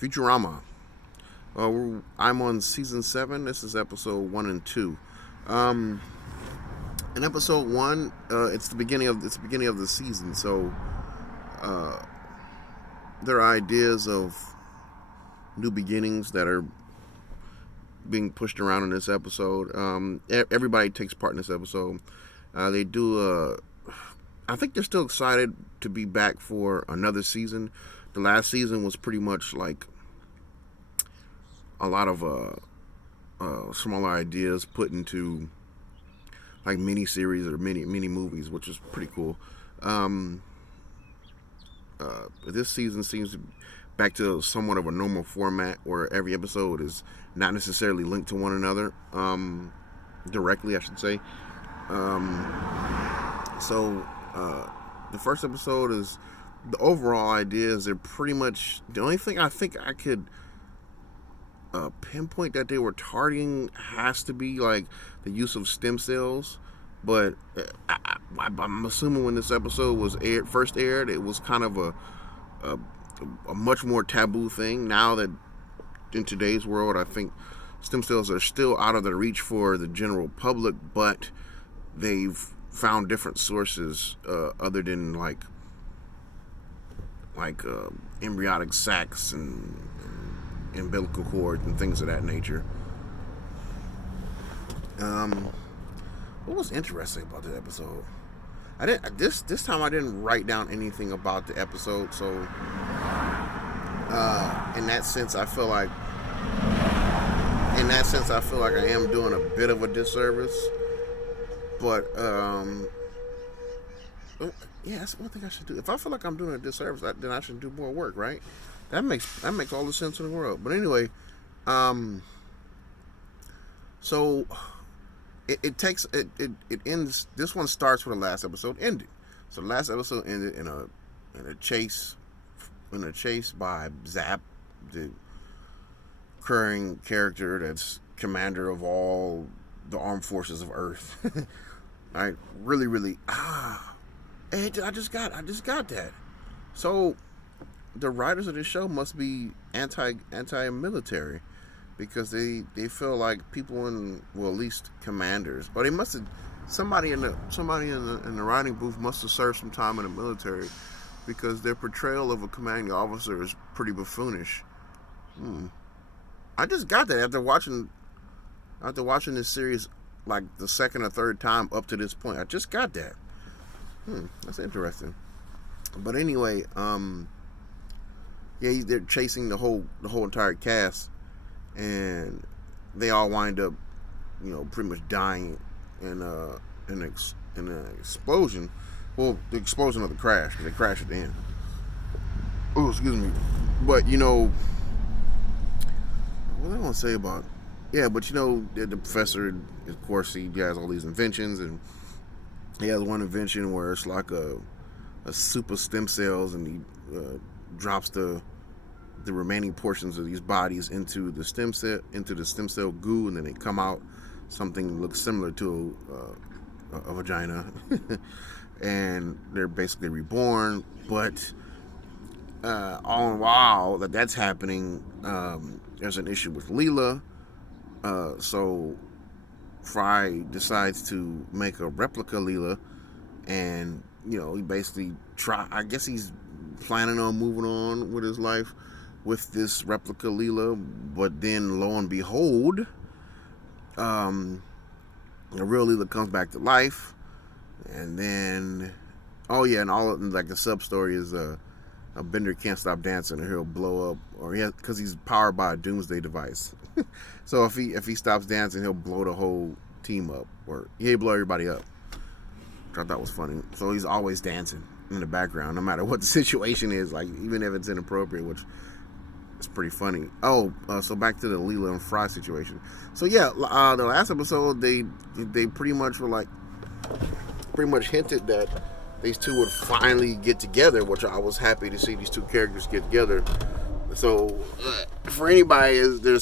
Futurama. I'm on season 7. This is episode 1 and 2. Um, in episode 1, it's the beginning of the season, so uh, there are ideas of new beginnings that are being pushed around in this episode. Everybody takes part in this episode. They do. I think they're still excited to be back for another season. The last season was pretty much like a lot of smaller ideas put into like mini series or mini movies, which is pretty cool. Um, this season seems to be back to somewhat of a normal format where every episode is not necessarily linked to one another directly, I should say. So the first episode is the overall ideas. They're pretty much the only thing I think I could pinpoint that they were targeting has to be like the use of stem cells. But I'm assuming when this episode was first aired, it was kind of a, a much more taboo thing. Now that in today's world, I think stem cells are still out of the reach for the general public, but they've found different sources other than like embryonic sacs and umbilical cords and things of that nature. Um, what was interesting about the episode? I didn't this time I didn't write down anything about the episode, so in that sense I feel like I am doing a bit of a disservice. But yeah, that's one thing I should do. If I feel like I'm doing a disservice, then I should do more work, right? That makes all the sense in the world. But anyway, um, so it ends. This one starts where the last episode ended. So the last episode ended in a chase by Zap, the recurring character that's commander of all the armed forces of Earth. I really hey, I just got that. So the writers of this show must be anti military because they feel like people at least commanders, or they must have somebody in the writing booth must have served some time in the military because their portrayal of a commanding officer is pretty buffoonish. Hmm. I just got that after watching this series like the second or third time up to this point. I just got that. That's interesting. But anyway, yeah, they're chasing the whole entire cast, and they all wind up, pretty much dying in an explosion. Well, the explosion of the crash, because they crash at the end. Oh, excuse me. But what do I want to say about? Yeah, but the professor, of course, he has all these inventions, and he has one invention where it's like a super stem cells, and he drops the remaining portions of these bodies into the stem cell goo, and then they come out something that looks similar to a vagina, and they're basically reborn. But all in while that's happening, there's an issue with Leela. So Fry decides to make a replica Leela, and he basically I guess he's planning on moving on with his life with this replica Leela, but then lo and behold, the real Leela comes back to life, and then and all of, like the sub story is a Bender can't stop dancing, or he'll blow up, or because he's powered by a doomsday device. So if he stops dancing, he'll blow the whole team up, or he'll blow everybody up. Which I thought was funny. So he's always dancing in the background, no matter what the situation is, like even if it's inappropriate, which is pretty funny. So back to the Leela and Fry situation. So yeah, the last episode they pretty much were like pretty much hinted that these two would finally get together, which I was happy to see these two characters get together. So for anybody,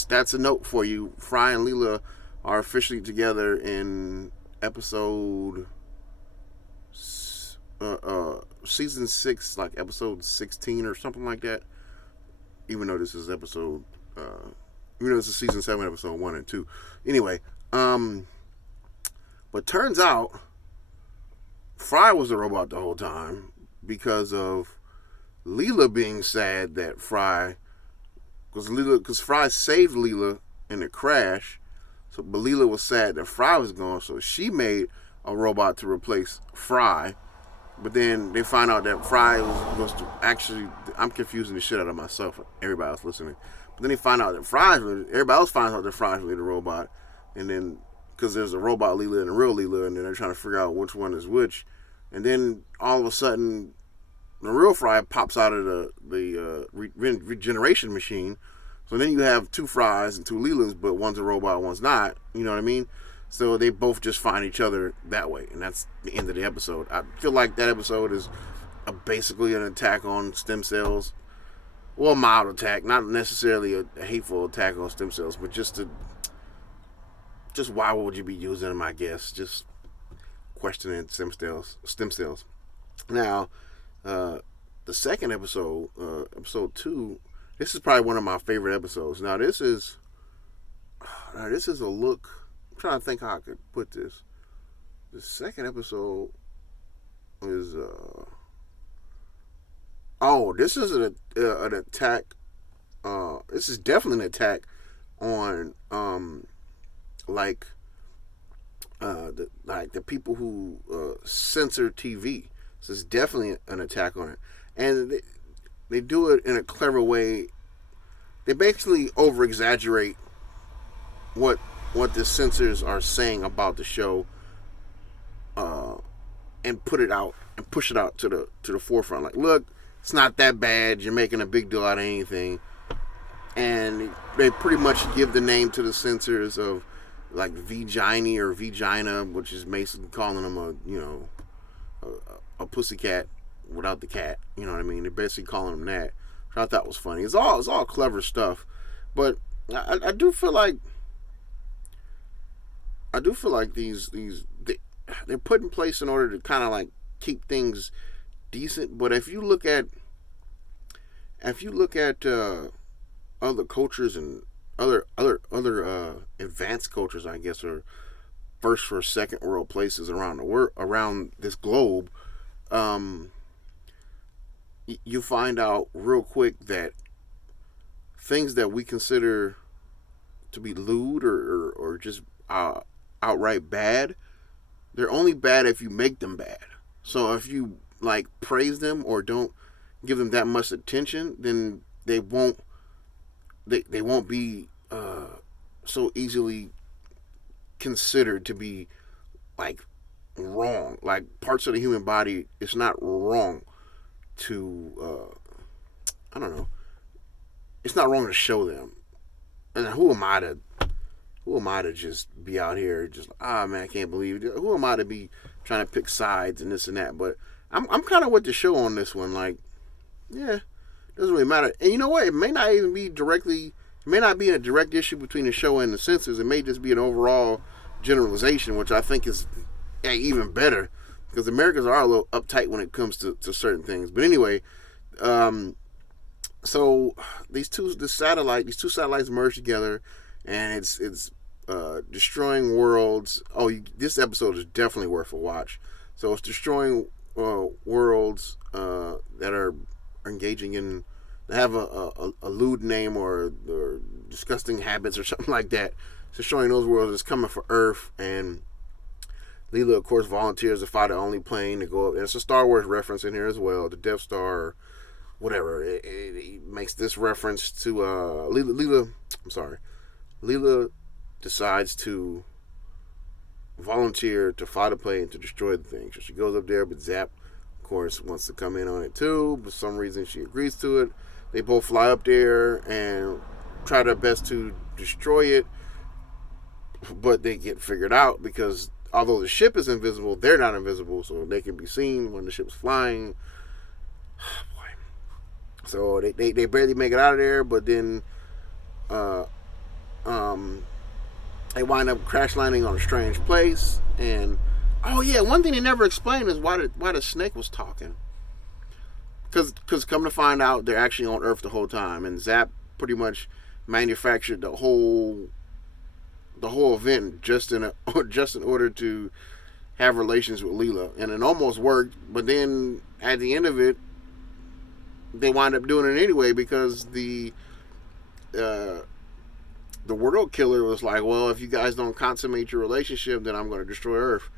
that's a note for you. Fry and Leela are officially together in episode season 6, like episode 16 or something like that. even though this is episode, even though this is season 7, episode 1 and 2. Anyway, but turns out Fry was a robot the whole time because of Leela being sad that Fry, because Fry saved Leela in the crash, but Leela was sad that Fry was gone, so she made a robot to replace Fry. But then they find out that Fry was to actually, I'm confusing the shit out of myself, everybody else listening. But then they find out that everybody else finds out that Fry's really the robot. And then, because there's a robot Leela and a real Leela, and then they're trying to figure out which one is which. And then all of a sudden, the real Fry pops out of the regeneration machine. So then you have 2 Frys and 2 Leelas, but one's a robot, one's not. You know what I mean? So they both just find each other that way, and that's the end of the episode. I feel like that episode is basically an attack on stem cells. Well, a mild attack, not necessarily a hateful attack on stem cells, but just why would you be using them, I guess. Just questioning stem cells. Now, the second episode, episode 2, this is probably one of my favorite episodes. Now, this is a look. I'm trying to think how I could put this. The second episode is this is an attack. This is definitely an attack on the people who censor TV. This is definitely an attack on it, and they do it in a clever way. They basically over exaggerate what the censors are saying about the show, and put it out and push it out to the forefront. Like, look, it's not that bad. You're making a big deal out of anything, and they pretty much give the name to the censors of like Vagina or Vagina, which is basically calling them a pussycat without the cat. You know what I mean? They're basically calling them that. Which I thought was funny. It's all clever stuff, but I do feel like they're put in place in order to kind of like keep things decent. But if you look at other cultures and other advanced cultures, I guess, or first or second world places around the world, around this globe, you find out real quick that things that we consider to be lewd or just outright bad, they're only bad if you make them bad. So if you like praise them or don't give them that much attention, then they won't be so easily considered to be like wrong. Like parts of the human body, it's not wrong to I don't know. It's not wrong to show them. And who am I to just be out here just man, I can't believe it. Who am I to be trying to pick sides and this and that? But I'm kind of with the show on this one. Like, yeah, doesn't really matter. And you know what? It may not even be directly. It may not be a direct issue between the show and the censors. It may just be an overall generalization, which I think is even better because Americans are a little uptight when it comes to certain things. But anyway, so these two satellites merge together, and it's destroying worlds. This episode is definitely worth a watch. So it's destroying worlds that are engaging in, they have a lewd name or disgusting habits or something like that. It's destroying those worlds. It's coming for Earth, and Leela, of course, volunteers to fly the only plane to go up. And it's a Star Wars reference in here as well, the Death Star, or whatever. It makes this reference to Leela. I'm sorry. Leela decides to volunteer to fly the plane to destroy the thing. So she goes up there, but Zap, of course, wants to come in on it too. For some reason, she agrees to it. They both fly up there and try their best to destroy it, but they get figured out because although the ship is invisible, they're not invisible, so they can be seen when the ship's flying. Boy. So they barely make it out of there, but then they wind up crash landing on a strange place. And one thing they never explained is why the snake was talking. Because come to find out, they're actually on Earth the whole time, and Zap pretty much manufactured the whole event just in just in order to have relations with Leela, and it almost worked. But then at the end of it, they wind up doing it anyway because the world killer was like, well, if you guys don't consummate your relationship, then I'm going to destroy Earth.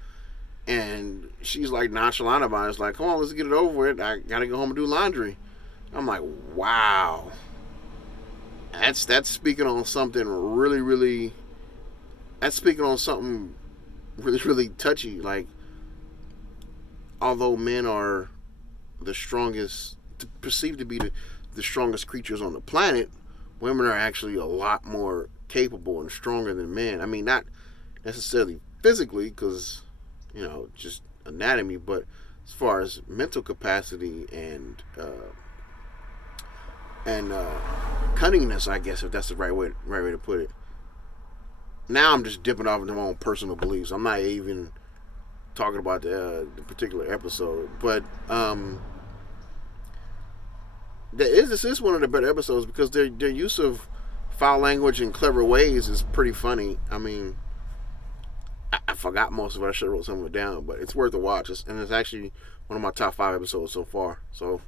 And she's like nonchalant about it. It's like, come on, let's get it over with. I got to go home and do laundry. I'm like, wow. That's speaking on something really, really. That's speaking on something really, really touchy. Like, although men are the strongest, perceived to be the strongest creatures on the planet, women are actually a lot more capable and stronger than men. I mean, not necessarily physically, because just anatomy, but as far as mental capacity and cunningness, I guess, if that's the right way to put it. Now I'm just dipping off into my own personal beliefs. I'm not even talking about the particular episode, but this is one of the better episodes because their use of foul language in clever ways is pretty funny. I mean, I forgot most of it. I should have wrote some of it down, but it's worth a watch. And it's actually one of my top 5 episodes so far. So